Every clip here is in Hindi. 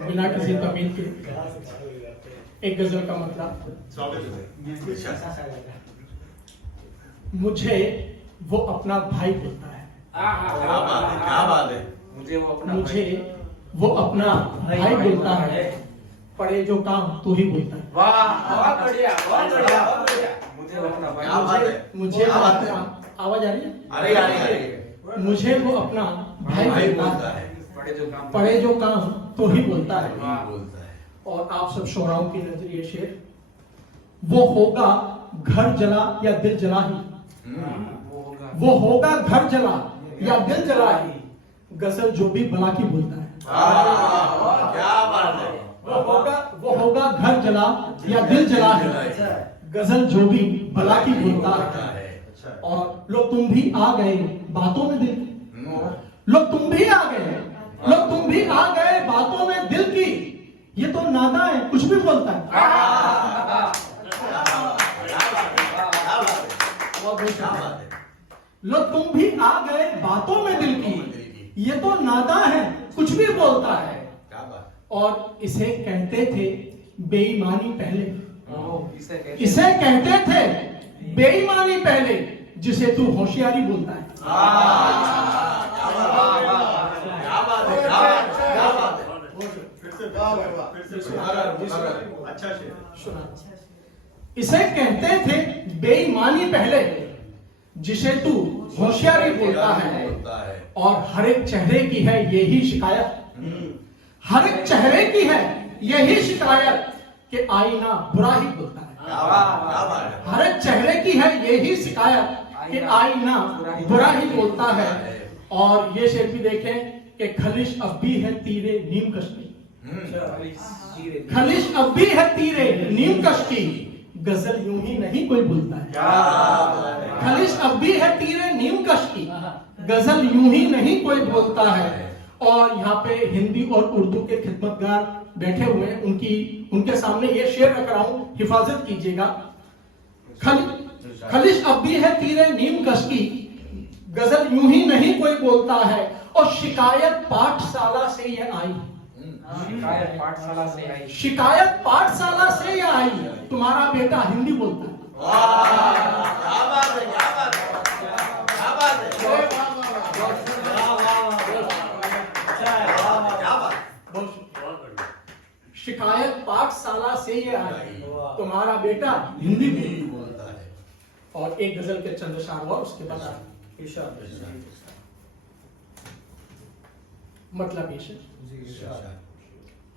बिना किसी तमीज के एक गजल का मतलब, मुझे वो अपना भाई बोलता है। क्या बात है। मुझे वो अपना भाई बोलता है, पड़े जो काम तू ही बोलता है। वाह बहुत बढ़िया, बहुत बढ़िया, बहुत बढ़िया। मुझे वो अपना भाई, मुझे वो अपना, आवाज आ रही है? अरे आ रही है। मुझे वो अपना भाई बोलता है, पड़े जो काम तो ही बोलता है। और आप सब शोराओं की नजरिए शेर, वो होगा घर जला या दिल जला ही, वो होगा घर जला या दिल जला ही, गजल जो भी भला की बोलता है। क्या बात है। वो होगा घर जला या दिल जला ही, गजल जो भी भला की बोलता है। और लो तुम भी आ गए बातों में दिल, लो तुम भी आ गए, लो तुम भी आ गए बातों में दिल की, ये तो नादा है कुछ भी बोलता है। लो तुम भी आ गए बातों में दिल की, ये तो नादा है कुछ भी बोलता है। और इसे कहते थे बेईमानी पहले, इसे कहते थे बेईमानी पहले, जिसे तू होशियारी बोलता है। इसे कहते थे बेईमानी पहले, जिसे तू होशियारी बोलता है। और हर एक चेहरे की है यही शिकायत, हर एक चेहरे की है यही शिकायत कि आईना बुरा ही बोलता है। हर एक चेहरे की है यही शिकायत कि आईना बुरा ही बोलता है। और ये शेर भी देखें कि खलिश अब भी है तीरे नीम कश्ती, खलिश अब भी है तीरे नीम कश्ती, गजल यूं ही नहीं कोई बोलता है। खलिश अब भी है तीरे नीम कश्ती, गजल यूं ही नहीं कोई बोलता है। और यहाँ पे हिंदी और उर्दू के खिदमतगार बैठे हुए हैं, उनके सामने ये शेर रख रहा हूं, हिफाजत कीजिएगा। खलिश अब भी है तीरे नीम कश्ती, गजल यूं ही नहीं कोई बोलता है। और शिकायत पाठशाला से ये आई, शिकायत पाठशाला से आई, शिकायत पाठशाला से ये आई, तुम्हारा बेटा हिंदी बोलता है। शिकायत पाठशाला से ये आई, तुम्हारा बेटा हिंदी बोलता है। और एक गजल के चंद अशआर हुआ, उसके बाद मतलब ये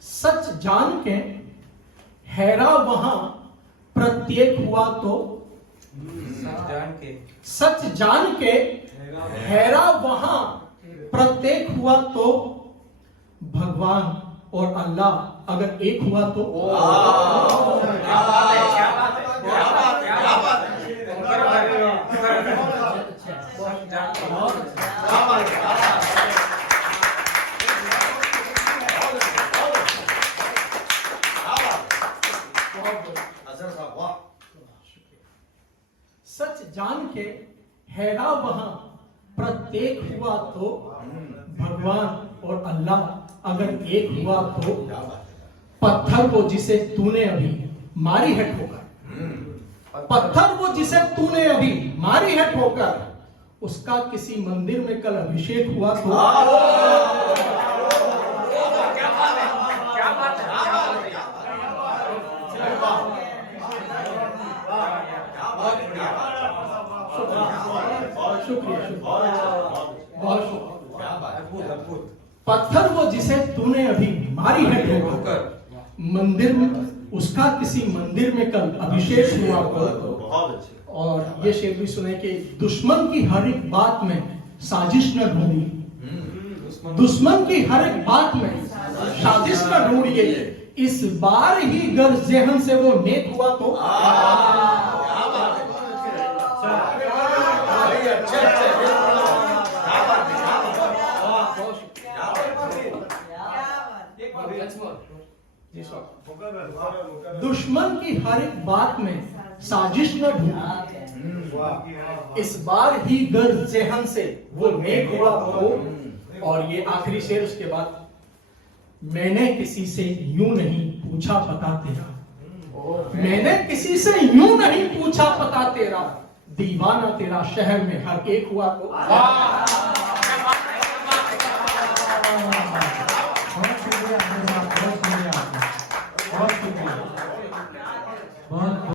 सच जान के हैरा वहां प्रत्येक हुआ तो, सच जान के हैरा वहां प्रत्येक हुआ तो, भगवान और अल्लाह अगर एक हुआ तो। सच जान के हैरा वहां प्रत्येक हुआ तो, भगवान और अल्लाह अगर एक हुआ तो, पत्थर को जिसे तूने अभी मारी है ठोकर, पत्थर को जिसे तूने अभी मारी है ठोकर, उसका किसी मंदिर में कल अभिषेक हुआ तो। पत्थर वो जिसे तूने अभी मारी है ठोकर, मंदिर में उसका किसी मंदिर में कल अभिषेक हुआ तो। और ये शेर भी सुने कि दुश्मन की हर एक बात में साजिश न ढूंढी, दुश्मन की हर एक बात में साजिश न ढूंढिए, इस बार ही गर ज़हन से वो नेक हुआ तो। दुश्मन की हर एक बात में साजिश न ढूंढी, इस बार ही गर्ज जेहन से वो नेक हुआ तो। और ये आखिरी शेर उसके बाद, मैंने किसी से यूं नहीं पूछा पता तेरा, मैंने किसी से यूं नहीं पूछा पता तेरा, दीवाना तेरा शहर में हर एक हुआ तो।